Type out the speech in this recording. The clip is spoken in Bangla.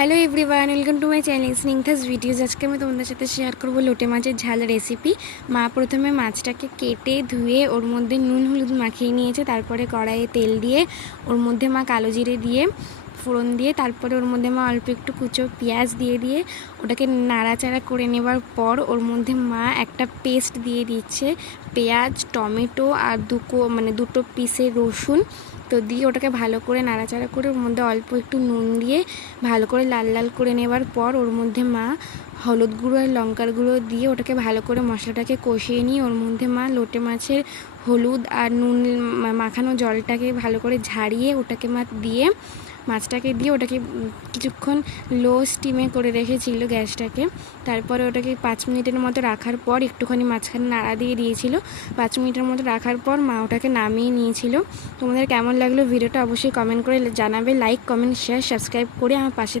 Hello everyone, welcome to my channel Snigdha's videos. আজকে আমি তোমাদের সাথে শেয়ার করবো লোটে মাছের ঝাল রেসিপি। মা প্রথমে মাছটাকে কেটে ধুয়ে ওর মধ্যে নুন হলুদ মাখিয়ে নিয়েছে। তারপরে কড়াইয়ে তেল দিয়ে ওর মধ্যে মা কালো জিরে দিয়ে ফোড়ন দিয়ে তারপরে ওর মধ্যে মা অল্প একটু কুচো পেঁয়াজ দিয়ে ওটাকে নাড়াচাড়া করে নেবার পর ওর মধ্যে মা একটা পেস্ট দিয়ে দিচ্ছে, পেঁয়াজ টমেটো আর দুটো পিসের রসুন। তো দিয়ে ওটাকে ভালো করে নাড়াচাড়া করে ওর মধ্যে অল্প একটু নুন দিয়ে ভালো করে লাল লাল করে নেবার পর ওর মধ্যে মা হলুদ গুঁড়ো আর লঙ্কার গুঁড়ো দিয়ে ওটাকে ভালো করে মশলাটাকে কষিয়ে নিয়ে ওর মধ্যে মা লোটে মাছের হলুদ আর নুন মাখানো জলটাকে ভালো করে ঝাড়িয়ে ওটাকে মা দিয়ে মাছটাকে দিয়ে ওটাকে কিছুক্ষণ লো স্টিমে করে রেখেছিল গ্যাসটাকে। তারপরে ওটাকে 5 মিনিটের মতো রাখার পর একটুখানি মাঝখানে নাড়া দিয়ে দিয়েছিল। 5 মিনিটের মতো রাখার পর মা ওটাকে নামিয়ে নিয়েছিল। তোমাদের কেমন লাগলো ভিডিওটা অবশ্যই কমেন্ট করে জানাবে। লাইক কমেন্ট শেয়ার সাবস্ক্রাইব করে আমার পাশে